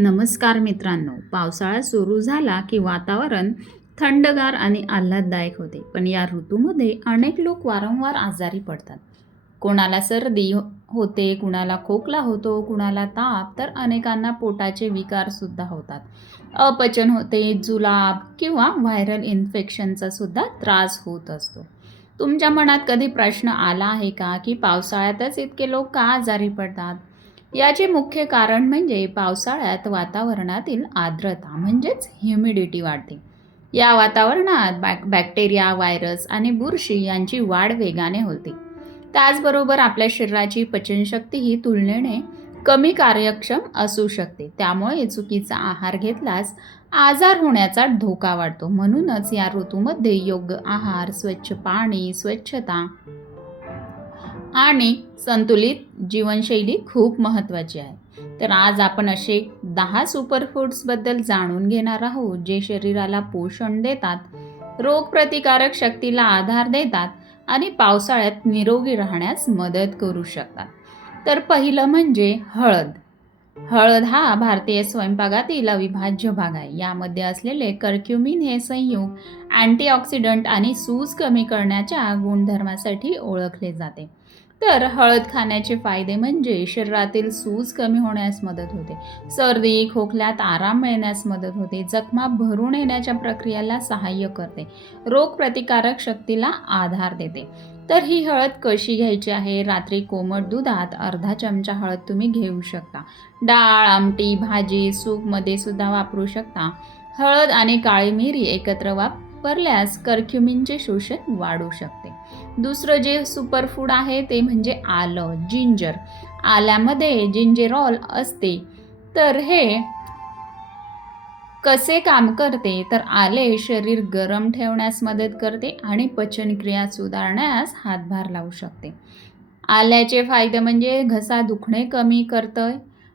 नमस्कार मित्रांनो, पावसाळा सुरू झाला की वातावरण थंडगार आणि आल्हाददायक होते. पण या ऋतूमध्ये अनेक लोक वारंवार आजारी पडतात. कोणाला सर्दी होते, कुणाला खोकला होतो, कुणाला ताप, तर अनेकांना पोटाचे विकार सुद्धा होतात. अपचन होते, जुलाब किंवा व्हायरल इन्फेक्शनचा सुद्धा त्रास होत असतो. तुमच्या मनात कधी प्रश्न आला आहे का की पावसाळ्यातच इतके लोक का आजारी पडतात? याचे मुख्य कारण म्हणजे पावसाळ्यात वातावरणातील आर्द्रता म्हणजेच ह्युमिडिटी वाढते. या वातावरणात बॅक्टेरिया, व्हायरस आणि बुरशी यांची वाढ वेगाने होते. त्याचबरोबर आपल्या शरीराची पचनशक्तीही तुलनेने कमी कार्यक्षम असू शकते. त्यामुळे चुकीचा आहार घेतल्यास आजार होण्याचा धोका वाढतो. म्हणूनच या ऋतूमध्ये योग्य आहार, स्वच्छ पाणी, स्वच्छता आणि संतुलित जीवनशैली खूप महत्त्वाची आहे. तर आज आपण असे 10 सुपरफूड्सबद्दल जाणून घेणार आहोत, जे शरीराला पोषण देतात, रोगप्रतिकारक शक्तीला आधार देतात आणि पावसाळ्यात निरोगी राहण्यास मदत करू शकतात. तर पहिलं म्हणजे हळद. हळद हा भारतीय स्वयंपाकातील अविभाज्य भाग आहे. यामध्ये असलेले कर्क्युमिन हे संयुग अँटीऑक्सिडंट आणि सूज कमी करण्याच्या गुणधर्मासाठी ओळखले जाते. तर हळद खाण्याचे फायदे म्हणजे शरीरातील सूज कमी होण्यास मदत होते, सर्दी खोकल्यात आराम मिळण्यास मदत होते, जखमा भरून येण्याच्या प्रक्रियेला सहाय्य करते, रोगप्रतिकारक शक्तीला आधार देते. तर ही हळद कशी घ्यायची आहे? रात्री कोमट दुधात अर्धा चमचा हळद तुम्ही घेऊ शकता. डाळ, आमटी, भाजी, सूपमध्ये सुद्धा वापरू शकता. हळद आणि काळी मिरी एकत्र वापरल्यास कर्क्युमिनचे शोषण वाढू शकते. दुसरं जे सुपरफूड आहे ते म्हणजे आलं, जिंजर. आल्यामध्ये जिंजेरॉल असते. तर हे कसे काम करते? तर आले शरीर गरम ठेवण्यास मदत करते आणि पचनक्रिया सुधारण्यास हातभार लावू शकते. आल्याचे फायदे म्हणजे घसा दुखणे कमी करतं,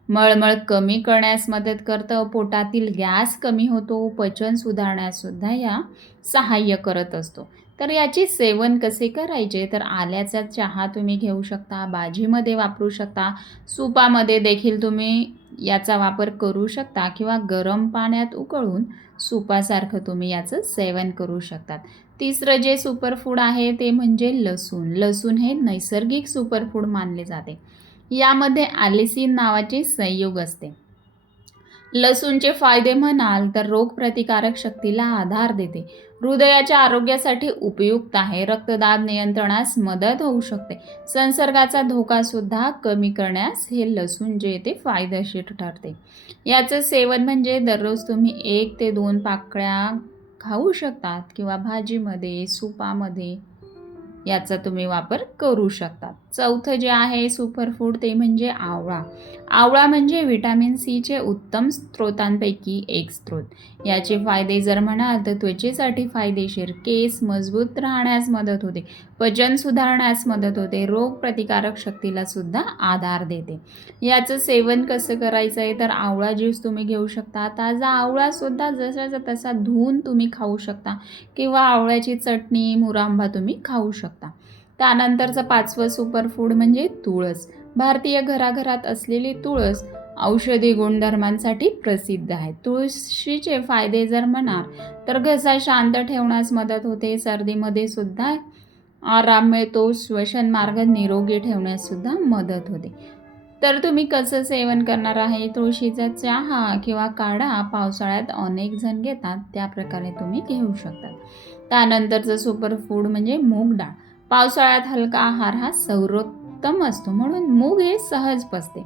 मळमळ कमी करण्यास मदत करतं, पोटातील गॅस कमी होतो, पचन सुधारण्यास सुद्धा या सहाय्य करत असतो. तर याचे सेवन कसे करायचे? तर आल्याचा चहा तुम्ही घेऊ शकता, भाजीमध्ये वापरू शकता, सूपामध्ये देखील तुम्ही याचा वापर करू शकता किंवा गरम पाण्यात उकळून सूपासारखं तुम्ही याचं सेवन करू शकतात. तिसरं जे सुपरफूड आहे ते म्हणजे लसूण. लसूण हे नैसर्गिक सुपरफूड मानले जाते. यामध्ये ॲलिसिन नावाचे संयुग असते. लसूणचे फायदे म्हणाल तर रोगप्रतिकारक शक्तीला आधार देते, हृदयाच्या आरोग्यासाठी उपयुक्त आहे, रक्तदाब नियंत्रणास मदत होऊ शकते, संसर्गाचा धोका सुद्धा कमी करण्यास हे लसूण जे ते फायदेशीर ठरते. याचं सेवन म्हणजे दररोज तुम्ही 1 ते 2 पाकळ्या खाऊ शकतात किंवा भाजीमध्ये, सूपामध्ये याचा तुम्ही वापर करू शकता. चौथं जे आहे सुपरफूड ते म्हणजे आवळा. आवळा म्हणजे व्हिटॅमिन सीचे उत्तम स्रोतांपैकी एक स्रोत. याचे फायदे जर म्हणाल तर त्वचेसाठी फायदेशीर, केस मजबूत राहण्यास मदत होते, पचन सुधारण्यास मदत होते, रोगप्रतिकारक शक्तीला सुद्धा आधार देते. याचं सेवन कसं करायचं आहे? तर आवळा ज्यूस तुम्ही घेऊ शकता. ताजा आवळासुद्धा जसाचा तसा धुवून तुम्ही खाऊ शकता किंवा आवळ्याची चटणी, मुरांबा तुम्ही खाऊ शकता. त्यानंतरचं 5वं सुपरफूड म्हणजे तुळस. भारतीय घराघरात असलेली तुळस औषधी गुणधर्मांसाठी प्रसिद्ध आहे. तुळशीचे फायदे जर म्हणाल तर घसा शांत ठेवण्यास मदत होते, सर्दीमध्ये सुद्धा आराम मिळतो, श्वसन मार्ग निरोगी ठेवण्यास सुद्धा मदत होते. तर तुम्ही कसं सेवन करणार आहे? तुळशीचा चहा किंवा काढा पावसाळ्यात अनेक जण घेतात, त्या प्रकारे तुम्ही घेऊ शकता. त्यानंतरचं सुपरफूड म्हणजे मूग डाळ. पावसाळ्यात हलका आहार हा सर्वोत्तम असतो, म्हणून मूग हे सहज पचते.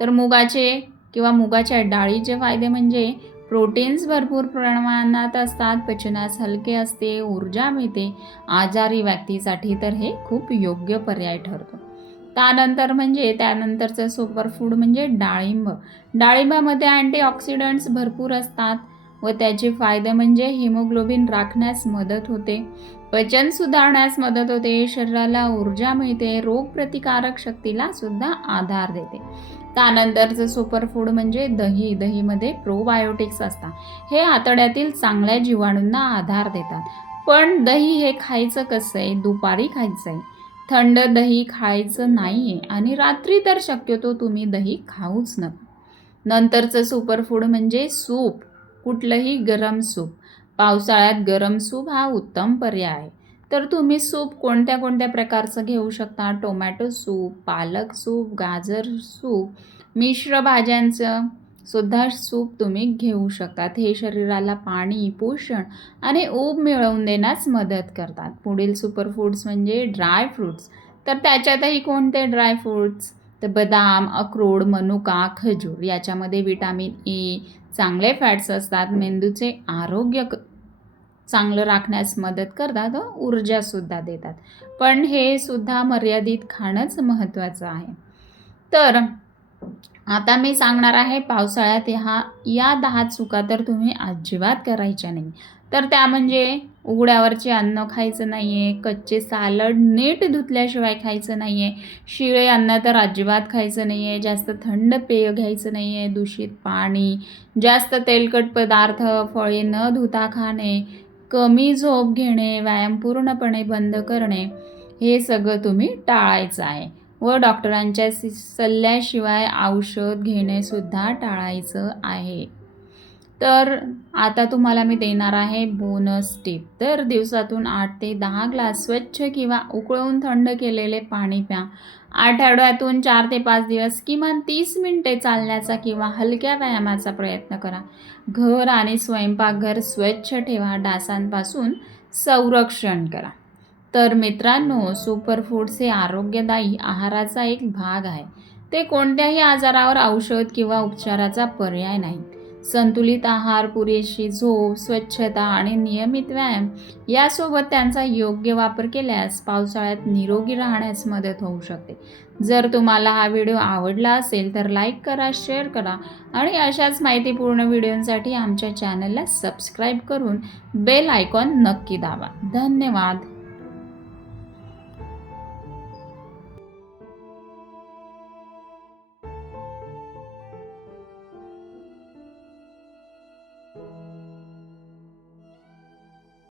तर मुगाचे किंवा मुगाच्या डाळीचे फायदे म्हणजे प्रोटीन्स भरपूर प्रमाणात असतात, पचनास हलके असते, ऊर्जा मिळते. आजारी व्यक्तीसाठी तर हे खूप योग्य पर्याय ठरतो. त्यानंतरचं सुपरफूड म्हणजे डाळिंब. डाळिंबामध्ये अँटीऑक्सिडंट्स भरपूर असतात व त्याचे फायदे म्हणजे हिमोग्लोबिन राखण्यास मदत होते, पचन सुधारण्यास मदत होते, शरीराला ऊर्जा मिळते, रोगप्रतिकारक शक्तीला सुद्धा आधार देते. त्यानंतरचं सुपरफूड म्हणजे दही. दहीमध्ये प्रोबायोटिक्स असतात, हे आतड्यातील चांगल्या जीवाणूंना आधार देतात. पण दही हे खायचं कसं आहे? दुपारी खायचं आहे, थंड दही खायचं नाही आहे आणि रात्री तर शक्यतो तुम्ही दही खाऊच नका. नंतरचं सुपरफूड म्हणजे सूप. कुठलंही गरम सूप. पावसाळ्यात गरम सूप हा उत्तम पर्याय आहे. तर तुम्ही सूप कोणत्या कोणत्या प्रकारचं घेऊ शकता? टोमॅटो सूप, पालक सूप, गाजर सूप, मिश्र भाज्यांचं सुद्धा सूप तुम्ही घेऊ शकतात. हे शरीराला पाणी, पोषण आणि ऊब मिळवून देण्यास मदत करतात. पुढील सुपरफूड्स म्हणजे ड्राय फ्रूट्स. तर त्याच्यातही कोणते ड्राय फ्रूट्स? तर बदाम, अक्रोड, मनुका, खजूर याच्यामध्ये विटामिन ए, चांगले फॅट्स असतात. मेंदूचे आरोग्य चांगलं राखण्यास मदत करतात व ऊर्जासुद्धा देतात. पण हे सुद्धा मर्यादित खाणंच महत्त्वाचं आहे. तर आता मी सांगणार आहे पावसाळ्यात या 10 चुका तर तुम्ही अजिबात करायच्या नाही. तर त्या म्हणजे उघड्यावरचे अन्न खायचं नाही आहे, कच्चे सालड नीट धुतल्याशिवाय खायचं नाही आहे, शिळे अन्न तर अजिबात खायचं नाही आहे, जास्त थंड पेय घ्यायचं नाही आहे, दूषित पाणी, जास्त तेलकट पदार्थ, फळे न धुता खाणे, कमी झोप घेणे, व्यायाम पूर्णपणे बंद करणे, हे सगळं तुम्ही टाळायचं आहे. व डॉक्टरांच्या सल्ल्याशिवाय औषध घेणेसुद्धा टाळायचं आहे. तर आता तुम्हाला मी देणार आहे बोनस टिप. तर दिवसातून 8 ते 10 ग्लास स्वच्छ किंवा उकळवून थंड केलेले पाणी प्या. आठवड्यातून 4 ते 5 दिवस किमान 30 मिनिटे चालण्याचा किंवा हलक्या व्यायामाचा प्रयत्न करा. घर आणि स्वयंपाकघर स्वच्छ ठेवा. डासांपासून संरक्षण करा. तर मित्रांनो, सुपरफूड्स हे आरोग्यदायी आहाराचा एक भाग आहे. ते कोणत्याही आजारावर औषध किंवा उपचाराचा पर्याय नाही. संतुलित आहार, पुरेशी झोप, स्वच्छता आणि नियमित व्यायाम यासोबत त्यांचा योग्य वापर केल्यास पावसाळ्यात निरोगी राहण्यास मदत होऊ शकते. जर तुम्हाला हा व्हिडिओ आवडला असेल तर लाईक करा, शेअर करा आणि अशाच माहितीपूर्ण व्हिडिओंसाठी आमच्या चॅनलला सबस्क्राईब करून बेल आयकॉन नक्की दाबा. धन्यवाद.